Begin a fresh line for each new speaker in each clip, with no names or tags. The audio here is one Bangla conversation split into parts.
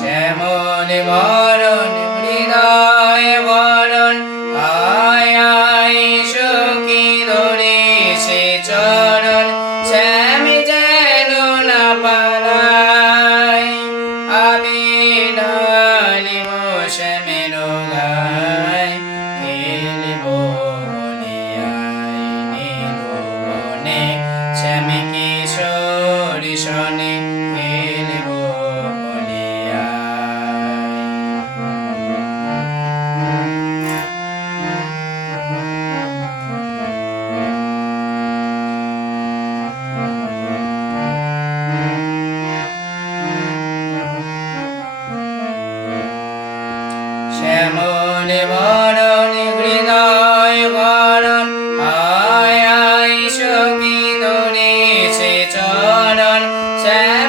শ্যামল বরণ হৃদয় বরণ আয় আয়, সখী ধরে সে চরণ, শ্যামি যেন না পালায়। আমি ঢালিব শ্যামের গায় খেলিব শ্যামে কিশোর শনে শ্যামল বরণ হৃদয় বরণ আয় আয় সখী সে চরণ শ্যামি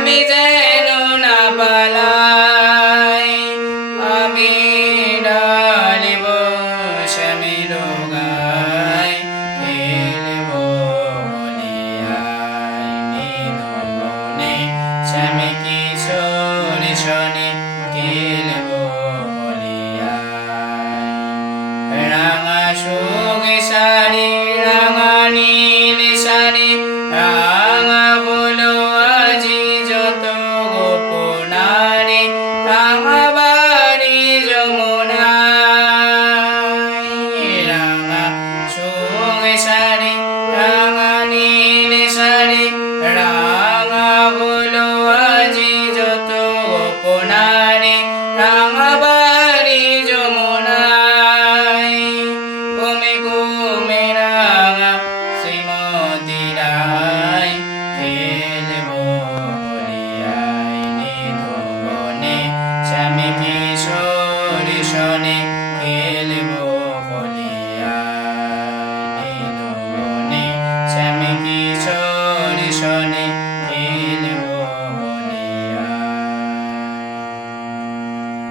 সুগ শাড়ি রাঙা নীল শাড়ি রাঙা আজি যত গোপনারে, রাঙা বাড়ি যমুনায়। রাঙা সুগ শাড়ি রাঙা নীল রাঙা shani kheli bo